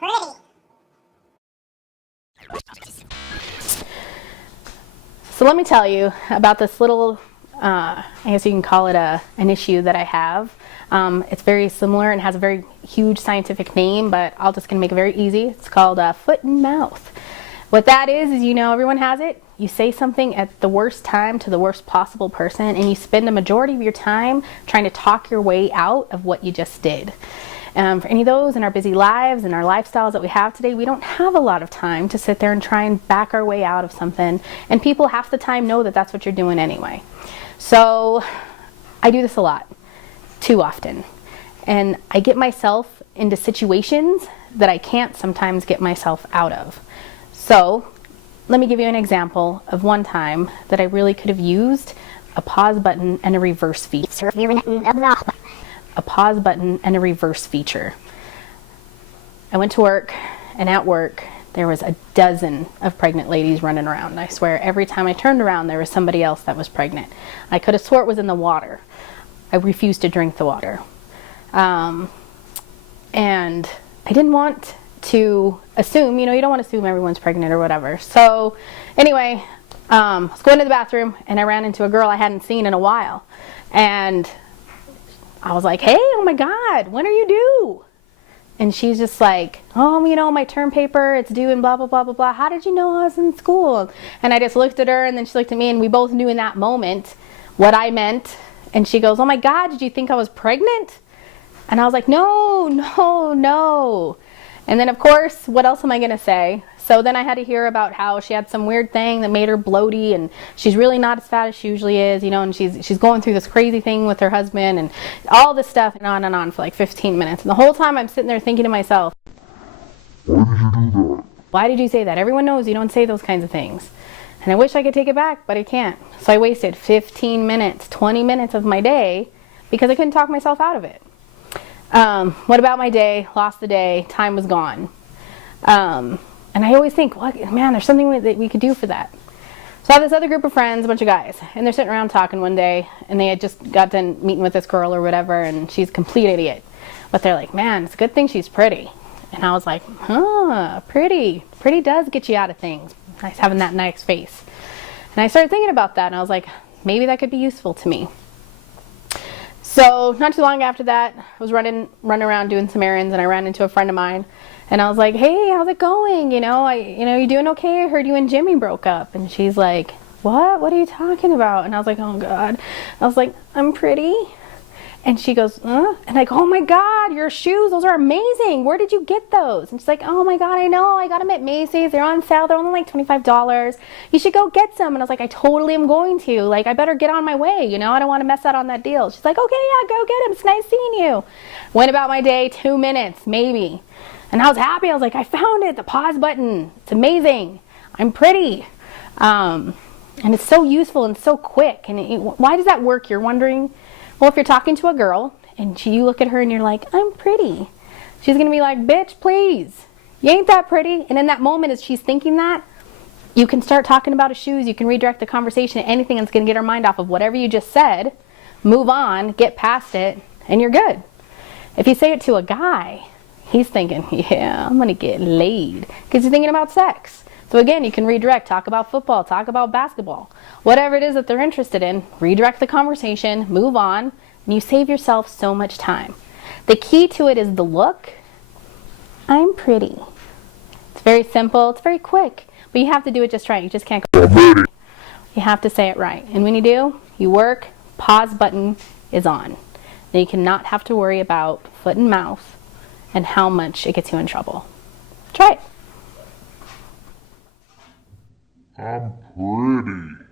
pretty. So let me tell you about this little, I guess you can call it an issue that I have. It's very similar and has a very huge scientific name, but I'm just going to make it very easy. It's called foot and mouth. What that is, you know, everyone has it. You say something at the worst time to the worst possible person, and you spend a majority of your time trying to talk your way out of what you just did. For any of those in our busy lives and our lifestyles that we have today, we don't have a lot of time to sit there and try and back our way out of something. And people half the time know that that's what you're doing anyway. So I do this a lot, too often. And I get myself into situations that I can't sometimes get myself out of. So let me give you an example of one time that I really could have used a pause button and a reverse feature. A pause button and a reverse feature. I went to work, and at work there was a dozen of pregnant ladies running around. I swear every time I turned around there was somebody else that was pregnant. I could have swore it was in the water. I refused to drink the water. And I didn't want to assume, you know, you don't want to assume everyone's pregnant or whatever. So anyway, I was going to the bathroom and I ran into a girl I hadn't seen in a while. And I was like, hey, oh my God, when are you due? And she's just like, oh, you know, my term paper, it's due and blah, blah, blah, blah, blah. How did you know I was in school? And I just looked at her, and then she looked at me, and we both knew in that moment what I meant. And she goes, oh my God, did you think I was pregnant? And I was like, no, no, no. And then, of course, what else am I going to say? So then I had to hear about how she had some weird thing that made her bloaty, and she's really not as fat as she usually is, you know, and she's going through this crazy thing with her husband and all this stuff, and on for like 15 minutes. And the whole time I'm sitting there thinking to myself, why did you do that? Why did you say that? Everyone knows you don't say those kinds of things. And I wish I could take it back, but I can't. So I wasted 15 minutes, 20 minutes of my day because I couldn't talk myself out of it. What about my day? Lost the day. Time was gone. And I always think, well, man, there's something that we could do for that. So I have this other group of friends, a bunch of guys, and they're sitting around talking one day, and they had just got done meeting with this girl or whatever, and she's a complete idiot. But they're like, man, it's a good thing she's pretty. And I was like, pretty. Pretty does get you out of things. Nice having that nice face. And I started thinking about that, and I was like, maybe that could be useful to me. So not too long after that, I was running around doing some errands, and I ran into a friend of mine, and I was like, hey, how's it going? You know, you doing okay? I heard you and Jimmy broke up. And she's like, what? What are you talking about? And I was like, oh God. I was like, I'm pretty. And she goes, huh? And I go, oh my God, your shoes, those are amazing. Where did you get those? And she's like, oh my God, I know. I got them at Macy's. They're on sale. They're only like $25. You should go get some. And I was like, I totally am going to. Like, I better get on my way. You know, I don't want to mess out on that deal. She's like, okay, yeah, go get them. It's nice seeing you. Went about my day, 2 minutes, maybe. And I was happy. I was like, I found it, the pause button. It's amazing. I'm pretty. And it's so useful and so quick. And why does that work, you're wondering? Well, if you're talking to a girl and you look at her and you're like, I'm pretty, she's going to be like, bitch, please. You ain't that pretty. And in that moment, as she's thinking that, you can start talking about her shoes. You can redirect the conversation to anything that's going to get her mind off of whatever you just said. Move on, get past it, and you're good. If you say it to a guy, he's thinking, yeah, I'm going to get laid, because he's thinking about sex. So again, you can redirect, talk about football, talk about basketball, whatever it is that they're interested in, redirect the conversation, move on, and you save yourself so much time. The key to it is the look. I'm pretty. It's very simple, it's very quick, but you have to do it just right. You just can't go. You have to say it right. And when you do, you work, pause button is on. Then you cannot have to worry about foot and mouth and how much it gets you in trouble. Try it. I'm pretty.